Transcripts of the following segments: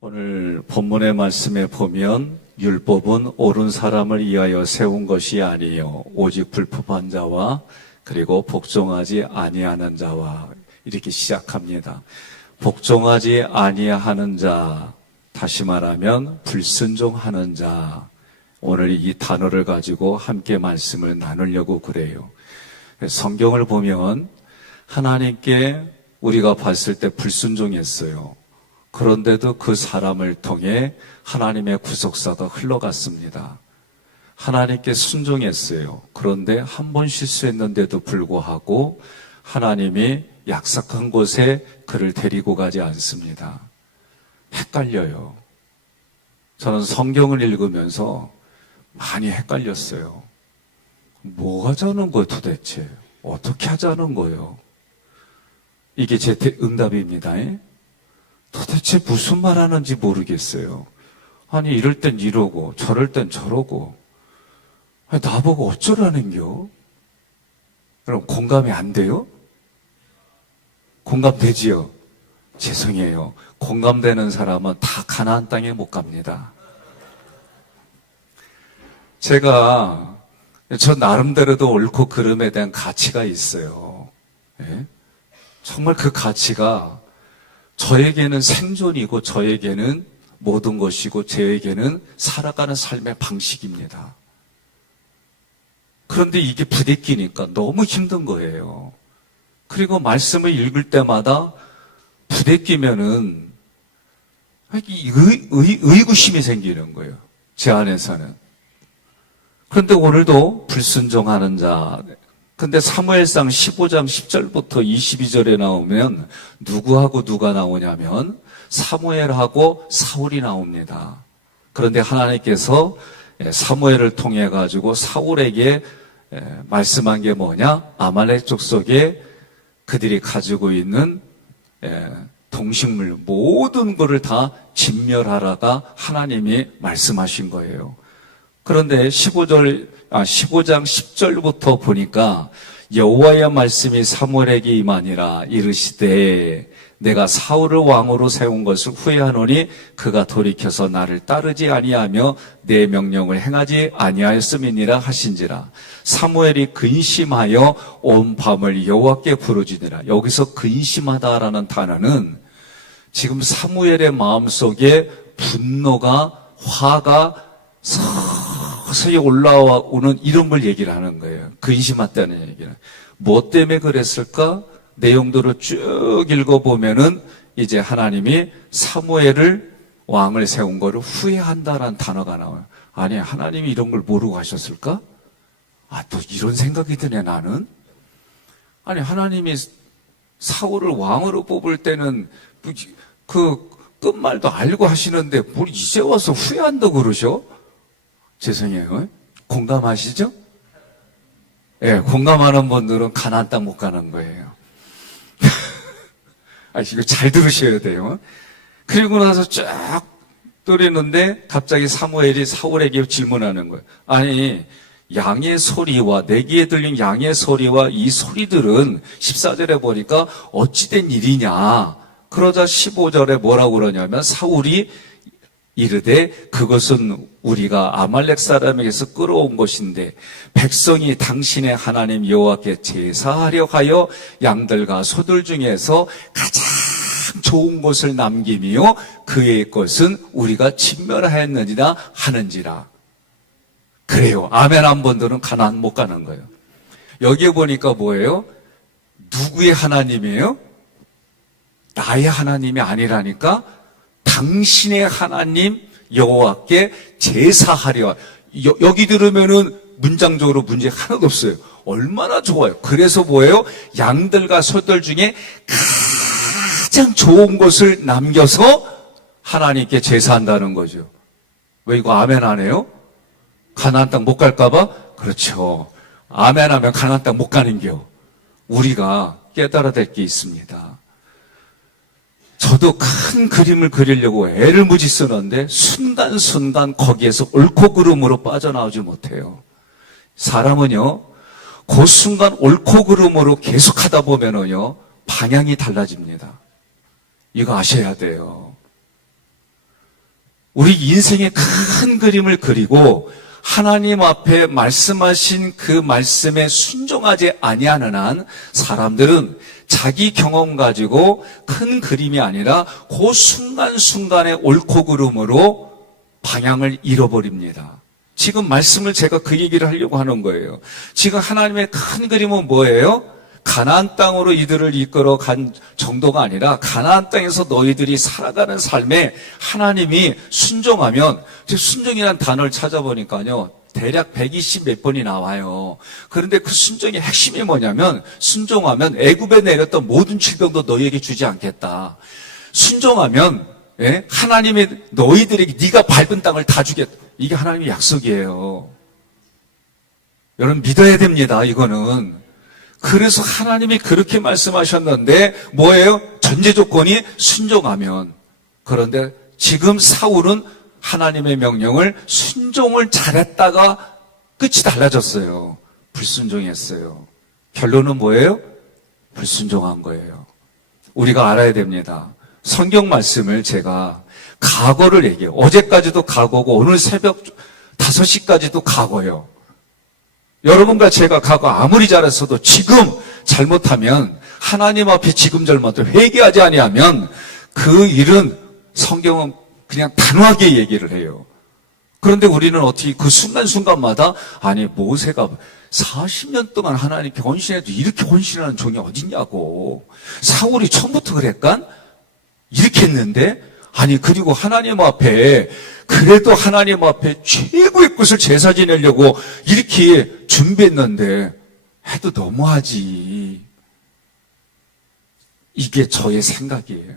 오늘 본문의 말씀에 보면 율법은 옳은 사람을 위하여 세운 것이 아니요 오직 불법한 자와 그리고 복종하지 아니하는 자와 이렇게 시작합니다. 복종하지 아니하는 자, 다시 말하면 불순종하는 자, 오늘 이 단어를 가지고 함께 말씀을 나누려고 그래요. 성경을 보면 하나님께 우리가 봤을 때 불순종했어요. 그런데도 그 사람을 통해 하나님의 구속사가 흘러갔습니다. 하나님께 순종했어요. 그런데 한 번 실수했는데도 불구하고 하나님이 약속한 곳에 그를 데리고 가지 않습니다. 헷갈려요. 저는 성경을 읽으면서 많이 헷갈렸어요. 뭐 하자는 거예요 도대체? 어떻게 하자는 거예요? 이게 제 응답입니다. 도대체 무슨 말 하는지 모르겠어요. 아니 이럴 땐 이러고 저럴 땐 저러고 아니, 나보고 어쩌라는겨? 그럼 공감이 안 돼요? 공감되지요? 죄송해요. 공감되는 사람은 다 가나안 땅에 못 갑니다. 제가 저 나름대로도 옳고 그름에 대한 가치가 있어요. 네? 정말 그 가치가 저에게는 생존이고 저에게는 모든 것이고 저에게는 살아가는 삶의 방식입니다. 그런데 이게 부대끼니까 너무 힘든 거예요. 그리고 말씀을 읽을 때마다 부대끼면은 의구심이 생기는 거예요. 제 안에서는. 그런데 오늘도 불순종하는 자, 근데 사무엘상 15장 10절부터 22절에 나오면 누구하고 누가 나오냐면 사무엘하고 사울이 나옵니다. 그런데 하나님께서 사무엘을 통해 가지고 사울에게 말씀한 게 뭐냐? 아말렉 족속에 그들이 가지고 있는 동식물 모든 것을 다 진멸하라가 하나님이 말씀하신 거예요. 그런데 15장 10절부터 보니까 여호와의 말씀이 사무엘에게 임하니라 이르시되 내가 사울을 왕으로 세운 것을 후회하노니 그가 돌이켜서 나를 따르지 아니하며 내 명령을 행하지 아니하였음이니라 하신지라. 사무엘이 근심하여 온 밤을 여호와께 부르짖으니라. 여기서 근심하다라는 단어는 지금 사무엘의 마음속에 분노가 화가 서서히 올라오는 이런 걸 얘기를 하는 거예요. 근심했다는 얘기는. 뭐 때문에 그랬을까? 내용들을 쭉 읽어보면은 이제 하나님이 사무엘을 왕을 세운 거를 후회한다라는 단어가 나와요. 아니, 하나님이 이런 걸 모르고 하셨을까? 또 이런 생각이 드네, 나는. 아니, 하나님이 사울을 왕으로 뽑을 때는 그 끝말도 알고 하시는데 뭘 이제 와서 후회한다고 그러셔? 죄송해요. 공감하시죠? 예, 공감하는 분들은 가나안 땅 못 가는 거예요. 이거 잘 들으셔야 돼요. 그리고 나서 쫙 떠리는데 갑자기 사무엘이 사울에게 질문하는 거예요. 아니, 양의 소리와 내 귀에 들린 양의 소리와 이 소리들은 14절에 보니까 어찌된 일이냐. 그러자 15절에 뭐라고 그러냐면 사울이 이르되 그것은 우리가 아말렉 사람에게서 끌어온 것인데 백성이 당신의 하나님 여호와께 제사하려 하여 양들과 소들 중에서 가장 좋은 것을 남기며 그의 것은 우리가 진멸하였느니라 하는지라. 그래요. 아멘 한 분들은 가나안 못 가는 거예요. 여기에 보니까 뭐예요? 누구의 하나님이에요? 나의 하나님이 아니라니까 당신의 하나님 여호와께 제사하려. 여기 들으면은 문장적으로 문제 하나도 없어요. 얼마나 좋아요. 그래서 뭐예요? 양들과 소들 중에 가장 좋은 것을 남겨서 하나님께 제사한다는 거죠. 왜 이거 아멘 안 해요? 가나안 땅 못 갈까 봐? 그렇죠. 아멘 하면 가나안 땅 못 가는겨. 우리가 깨달아야 될 게 있습니다. 저도 큰 그림을 그리려고 애를 무지 쓰는데 순간순간 거기에서 옳고 그름으로 빠져나오지 못해요. 사람은요, 그 순간 옳고 그름으로 계속 하다 보면은요, 방향이 달라집니다. 이거 아셔야 돼요. 우리 인생의 큰 그림을 그리고 하나님 앞에 말씀하신 그 말씀에 순종하지 아니하는 한 사람들은 자기 경험 가지고 큰 그림이 아니라 그 순간순간의 옳고 그름으로 방향을 잃어버립니다. 지금 말씀을 제가 그 얘기를 하려고 하는 거예요. 지금 하나님의 큰 그림은 뭐예요? 가나안 땅으로 이들을 이끌어 간 정도가 아니라 가나안 땅에서 너희들이 살아가는 삶에 하나님이 순종하면, 순종이라는 단어를 찾아보니까요 대략 120 몇 번이 나와요. 그런데 그 순종의 핵심이 뭐냐면, 순종하면 애굽에 내렸던 모든 질병도 너희에게 주지 않겠다. 순종하면 하나님이 너희들에게 네가 밟은 땅을 다 주겠다. 이게 하나님의 약속이에요. 여러분 믿어야 됩니다. 이거는. 그래서 하나님이 그렇게 말씀하셨는데 뭐예요? 전제 조건이 순종하면. 그런데 지금 사울은 하나님의 명령을 순종을 잘했다가 끝이 달라졌어요. 불순종했어요. 결론은 뭐예요? 불순종한 거예요. 우리가 알아야 됩니다. 성경 말씀을 제가 과거를 얘기해요. 어제까지도 과거고 오늘 새벽 5시까지도 과거예요. 여러분과 제가 과거 아무리 잘했어도 지금 잘못하면 하나님 앞에 지금 잘못을 회개하지 아니하면 그 일은 성경은 그냥 단호하게 얘기를 해요. 그런데 우리는 어떻게 그 순간순간마다 아니 모세가 40년 동안 하나님께 헌신해도 이렇게 헌신하는 종이 어딨냐고. 사울이 처음부터 그랬간? 이렇게 했는데 아니 그리고 하나님 앞에 그래도 하나님 앞에 최고의 것을 제사 지내려고 이렇게 준비했는데 해도 너무하지. 이게 저의 생각이에요.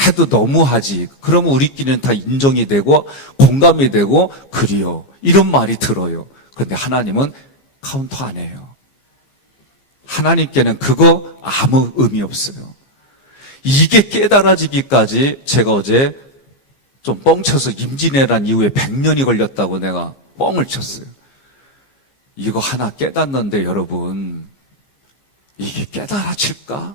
해도 너무하지. 그러면 우리끼리는 다 인정이 되고 공감이 되고 그리요. 이런 말이 들어요. 그런데 하나님은 카운터 안 해요. 하나님께는 그거 아무 의미 없어요. 이게 깨달아지기까지 제가 어제 좀 뻥쳐서 임진왜란 이후에 100년이 걸렸다고 내가 뻥을 쳤어요. 이거 하나 깨닫는데 여러분 이게 깨달아질까?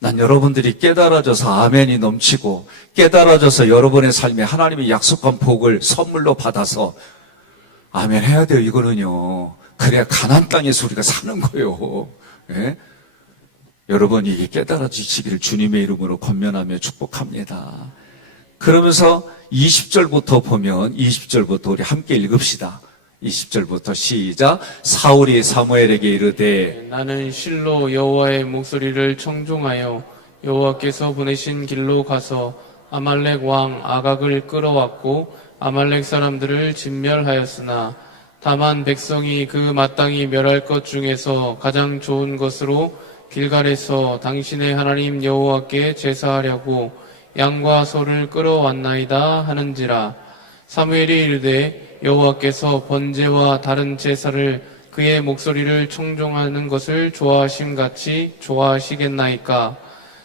난 여러분들이 깨달아져서 아멘이 넘치고 깨달아져서 여러분의 삶에 하나님이 약속한 복을 선물로 받아서 아멘 해야 돼요. 이거는요. 그래야 가나안 땅에서 우리가 사는 거예요. 예? 여러분 이게 깨달아지시기를 주님의 이름으로 권면하며 축복합니다. 그러면서 20절부터 보면 20절부터 우리 함께 읽읍시다. 20절부터 시작. 사울이 사무엘에게 이르되 나는 실로 여호와의 목소리를 청종하여 여호와께서 보내신 길로 가서 아말렉 왕 아각을 끌어왔고 아말렉 사람들을 진멸하였으나 다만 백성이 그 마땅히 멸할 것 중에서 가장 좋은 것으로 길갈에서 당신의 하나님 여호와께 제사하려고 양과 소를 끌어왔나이다 하는지라. 사무엘이 이르되 여호와께서 번제와 다른 제사를 그의 목소리를 청종하는 것을 좋아하심같이 좋아하시겠나이까.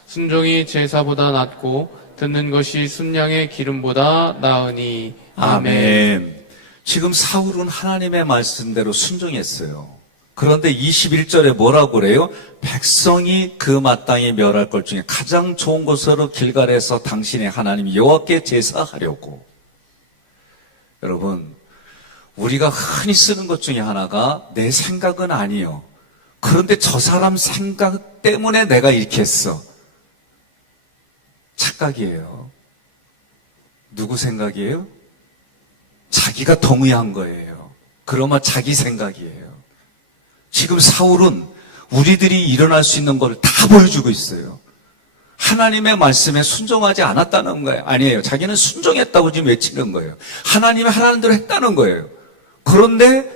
순종이 제사보다 낫고 듣는 것이 순양의 기름보다 나으니. 아멘. 지금 사울은 하나님의 말씀대로 순종했어요. 그런데 21절에 뭐라고 그래요? 백성이 그 마땅히 멸할 것 중에 가장 좋은 것으로 길갈에서 당신의 하나님 여호와께 제사하려고. 여러분, 우리가 흔히 쓰는 것 중에 하나가 내 생각은 아니요. 그런데 저 사람 생각 때문에 내가 이렇게 했어. 착각이에요. 누구 생각이에요? 자기가 동의한 거예요. 그러면 자기 생각이에요. 지금 사울은 우리들이 일어날 수 있는 걸 다 보여주고 있어요. 하나님의 말씀에 순종하지 않았다는 거예요. 아니에요. 자기는 순종했다고 지금 외치는 거예요. 하나님이 하라는 대로 했다는 거예요. 그런데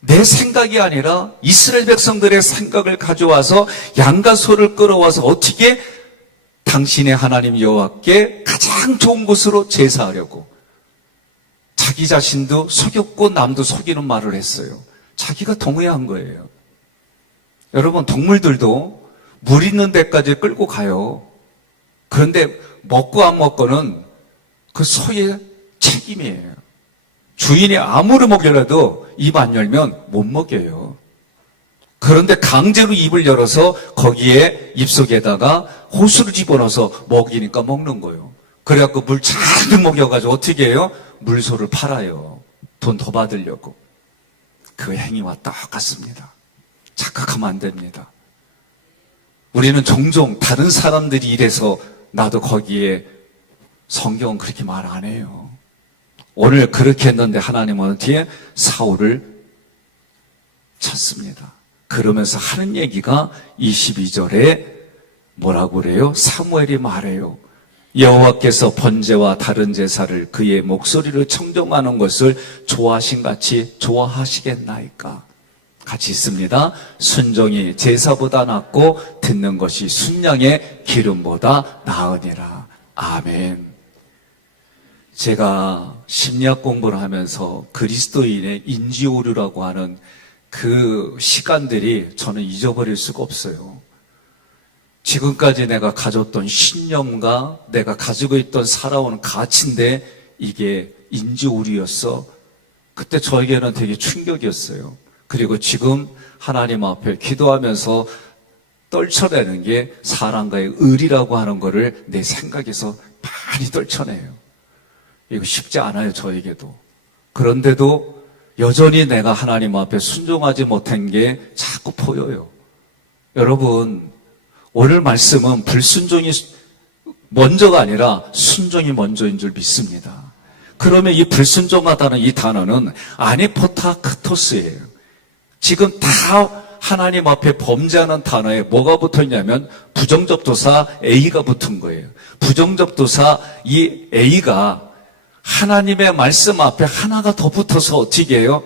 내 생각이 아니라 이스라엘 백성들의 생각을 가져와서 양과 소를 끌어와서 어떻게 당신의 하나님 여호와께 가장 좋은 곳으로 제사하려고. 자기 자신도 속였고 남도 속이는 말을 했어요. 자기가 동의한 거예요. 여러분, 동물들도 물 있는 데까지 끌고 가요. 그런데 먹고 안 먹고는 그 소의 책임이에요. 주인이 아무리 먹여라도 입 안 열면 못 먹여요. 그런데 강제로 입을 열어서 거기에 입속에다가 호수를 집어넣어서 먹이니까 먹는 거예요. 그래갖고 물 잔뜩 먹여가지고 어떻게 해요? 물소를 팔아요. 돈 더 받으려고. 그 행위와 똑같습니다. 착각하면 안 됩니다. 우리는 종종 다른 사람들이 이래서 나도 거기에, 성경은 그렇게 말 안 해요. 오늘 그렇게 했는데 하나님은 어떻게 사울을 찾습니다. 그러면서 하는 얘기가 22절에 뭐라고 그래요? 사무엘이 말해요. 여호와께서 번제와 다른 제사를 그의 목소리를 청종하는 것을 좋아하신 같이 좋아하시겠나이까? 같이 있습니다. 순종이 제사보다 낫고 듣는 것이 순양의 기름보다 나으니라. 아멘. 제가 심리학 공부를 하면서 그리스도인의 인지오류라고 하는 그 시간들이 저는 잊어버릴 수가 없어요. 지금까지 내가 가졌던 신념과 내가 가지고 있던 살아오는 가치인데 이게 인지오류였어. 그때 저에게는 되게 충격이었어요. 그리고 지금 하나님 앞에 기도하면서 떨쳐내는 게 사랑과의 의리라고 하는 거를 내 생각에서 많이 떨쳐내요. 이거 쉽지 않아요, 저에게도. 그런데도 여전히 내가 하나님 앞에 순종하지 못한 게 자꾸 보여요. 여러분, 오늘 말씀은 불순종이 먼저가 아니라 순종이 먼저인 줄 믿습니다. 그러면 이 불순종하다는 이 단어는 아니포타크토스예요. 지금 다 하나님 앞에 범죄하는 단어에 뭐가 붙었냐면 부정접도사 A가 붙은 거예요. 부정접도사 이 A가 하나님의 말씀 앞에 하나가 더 붙어서 어떻게 해요?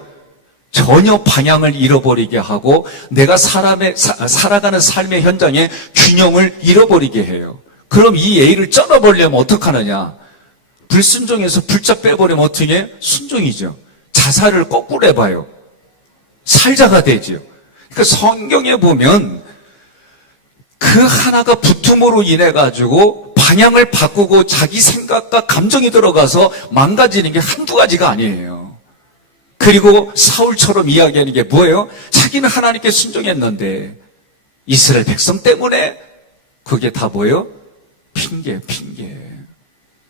전혀 방향을 잃어버리게 하고 내가 살아가는 삶의 현장에 균형을 잃어버리게 해요. 그럼 이 A를 쩔어버리려면 어떡하느냐? 불순종에서 불짝 빼버리면 어떻게 해요? 순종이죠. 자살을 거꾸로 해봐요. 살자가 되지요. 그러니까 성경에 보면 그 하나가 붙음으로 인해 가지고 방향을 바꾸고 자기 생각과 감정이 들어가서 망가지는 게 한두 가지가 아니에요. 그리고 사울처럼 이야기하는 게 뭐예요? 자기는 하나님께 순종했는데 이스라엘 백성 때문에 그게 다 뭐예요? 핑계.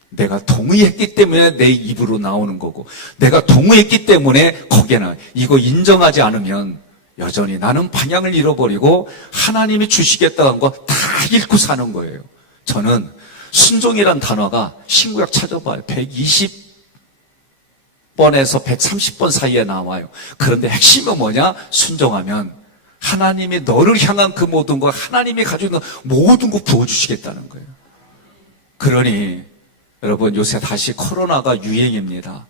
내가 동의했기 때문에 내 입으로 나오는 거고 내가 동의했기 때문에 거기에는 이거 인정하지 않으면 여전히 나는 방향을 잃어버리고 하나님이 주시겠다는 거 다 잃고 사는 거예요. 저는 순종이란 단어가 신구약 찾아봐요. 120번에서 130번 사이에 나와요. 그런데 핵심은 뭐냐? 순종하면 하나님이 너를 향한 그 모든 거 하나님이 가지고 있는 모든 거 부어주시겠다는 거예요. 그러니 여러분 요새 다시 코로나가 유행입니다.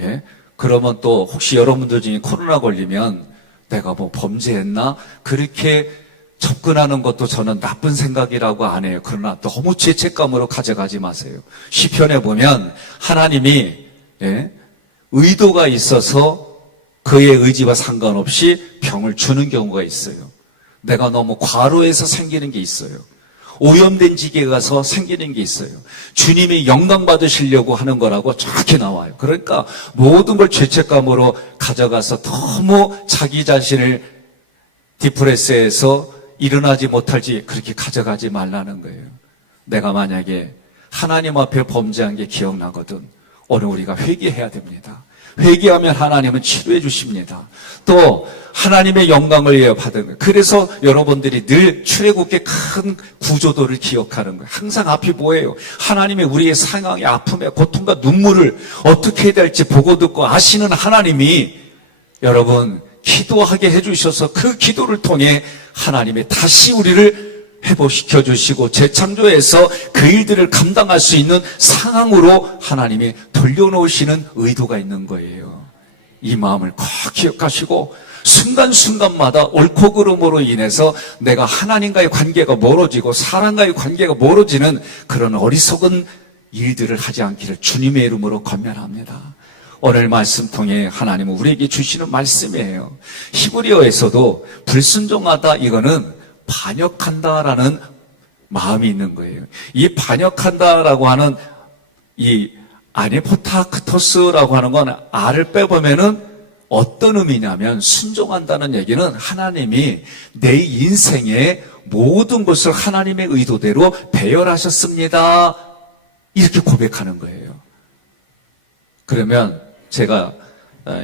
예? 그러면 또 혹시 여러분들 중에 코로나 걸리면 내가 뭐 범죄했나? 그렇게 접근하는 것도 저는 나쁜 생각이라고 안 해요. 그러나 너무 죄책감으로 가져가지 마세요. 시편에 보면 하나님이 의도가 있어서 그의 의지와 상관없이 병을 주는 경우가 있어요. 내가 너무 과로해서 생기는 게 있어요. 오염된 지게에 가서 생기는 게 있어요. 주님이 영광 받으시려고 하는 거라고 정확히 나와요. 그러니까 모든 걸 죄책감으로 가져가서 너무 자기 자신을 디프레스해서 일어나지 못할지 그렇게 가져가지 말라는 거예요. 내가 만약에 하나님 앞에 범죄한 게 기억나거든. 오늘 우리가 회개해야 됩니다. 회개하면 하나님은 치료해 주십니다. 또 하나님의 영광을 위해 받은 거예요. 그래서 여러분들이 늘 출애굽의 큰 구조도를 기억하는 거예요. 항상 앞이 뭐예요? 하나님이 우리의 상황의 아픔의 고통과 눈물을 어떻게 해야 될지 보고 듣고 아시는 하나님이 여러분 기도하게 해주셔서 그 기도를 통해 하나님이 다시 우리를 회복시켜 주시고 재창조해서 그 일들을 감당할 수 있는 상황으로 하나님이 돌려놓으시는 의도가 있는 거예요. 이 마음을 꼭 기억하시고 순간순간마다 옳고 그름으로 인해서 내가 하나님과의 관계가 멀어지고 사람과의 관계가 멀어지는 그런 어리석은 일들을 하지 않기를 주님의 이름으로 권면합니다. 오늘 말씀 통해 하나님은 우리에게 주시는 말씀이에요. 히브리어에서도 불순종하다 이거는 반역한다라는 마음이 있는 거예요. 이 반역한다라고 하는 이 아니포타크토스라고 하는 건 알을 빼보면은 어떤 의미냐면 순종한다는 얘기는 하나님이 내 인생의 모든 것을 하나님의 의도대로 배열하셨습니다. 이렇게 고백하는 거예요. 그러면 제가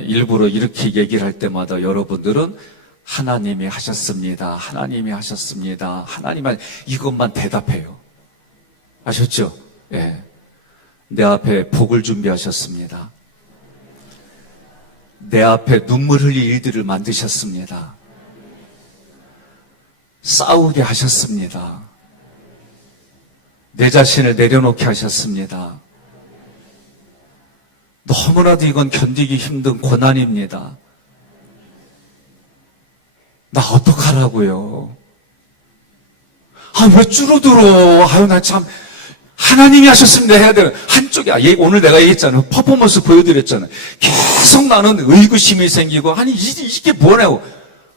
일부러 이렇게 얘기를 할 때마다 여러분들은 하나님이 하셨습니다. 하나님이 하셨습니다. 하나님은 이것만 대답해요. 아셨죠? 예. 내 앞에 복을 준비하셨습니다. 내 앞에 눈물 흘릴 일들을 만드셨습니다. 싸우게 하셨습니다. 내 자신을 내려놓게 하셨습니다. 너무나도 이건 견디기 힘든 고난입니다. 나 어떡하라고요? 왜 줄어들어? 나 참, 하나님이 하셨습니다 해야 되는, 한쪽에, 오늘 내가 얘기했잖아요. 퍼포먼스 보여드렸잖아요. 계속 나는 의구심이 생기고, 이게 뭐냐고.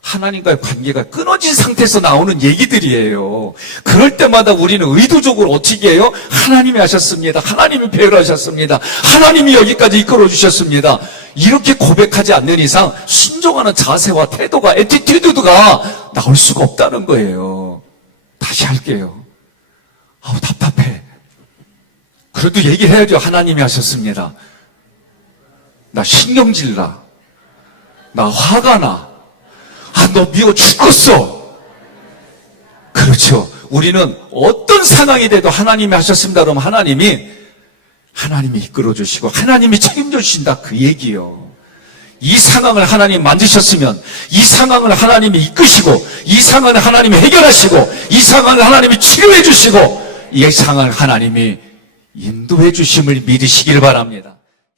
하나님과의 관계가 끊어진 상태에서 나오는 얘기들이에요. 그럴 때마다 우리는 의도적으로 어떻게 해요? 하나님이 하셨습니다. 하나님이 배려하셨습니다. 하나님이 여기까지 이끌어 주셨습니다. 이렇게 고백하지 않는 이상 순종하는 자세와 태도가, 애티튜드가 나올 수가 없다는 거예요. 다시 할게요. 답답해. 그래도 얘기를 해야죠. 하나님이 하셨습니다. 나 신경질 나. 나 화가 나. 너 미워 죽겠어. 그렇죠. 우리는 어떤 상황이 돼도 하나님이 하셨습니다. 그러면 하나님이 이끌어 주시고 하나님이 책임져 주신다. 그 얘기요. 이 상황을 하나님 만드셨으면 이 상황을 하나님이 이끄시고 이 상황을 하나님이 해결하시고 이 상황을 하나님이 치료해 주시고 이 상황을 하나님이 인도해 주심을 믿으시길 바랍니다.